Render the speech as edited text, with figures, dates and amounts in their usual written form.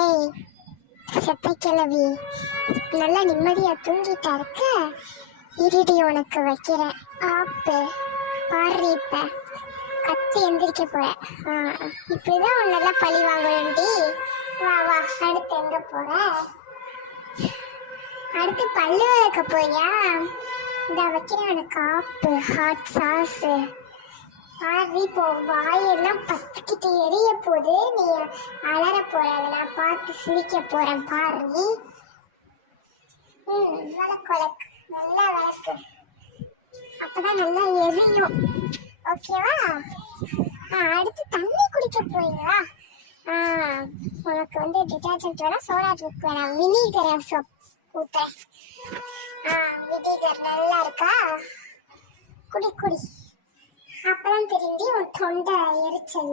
ஏய் செத்த கிழவி, நல்லா நிம்மதியா தூங்கிட்டா இருக்க. இருடி உனக்கு வைக்கிறேன் ஆப்பு. பாரு இப்ப கத்தி எந்திரிக்க போற. இப்படிதான் உன்னெல்லாம் பழி வாங்கணும்டி. வா வா, அடுத்து எங்க போற? அடுத்து பல்லு வளர்க்க போறியா? இந்த வைக்கிறேன் உனக்கு ஆப்பு ஹாட் சாஸு. பாரு இப்போ வாயெல்லாம் பத்துக்கிட்டு எரிய போது. நீ அலற போற, நான் பார்த்து சிரிக்க போறேன் பாரு. வளக்கு வளக்கு, நல்லா வளக்கு, அப்பதான் நல்லா எரியும். ஓகேவா? அடுத்து தண்ணி குடிக்க போறீங்களா? உனக்கு வந்து டிட்டர்ஜென்ட் வேணா, சோடா ட்ரிக் வேணா, வினிகர் சோப் ஊத்துறேன். வினிகர் நல்லா இருக்கா? குடி குடி, அப்பதான் தெரியுது உன் தொண்டை எரிச்சல்.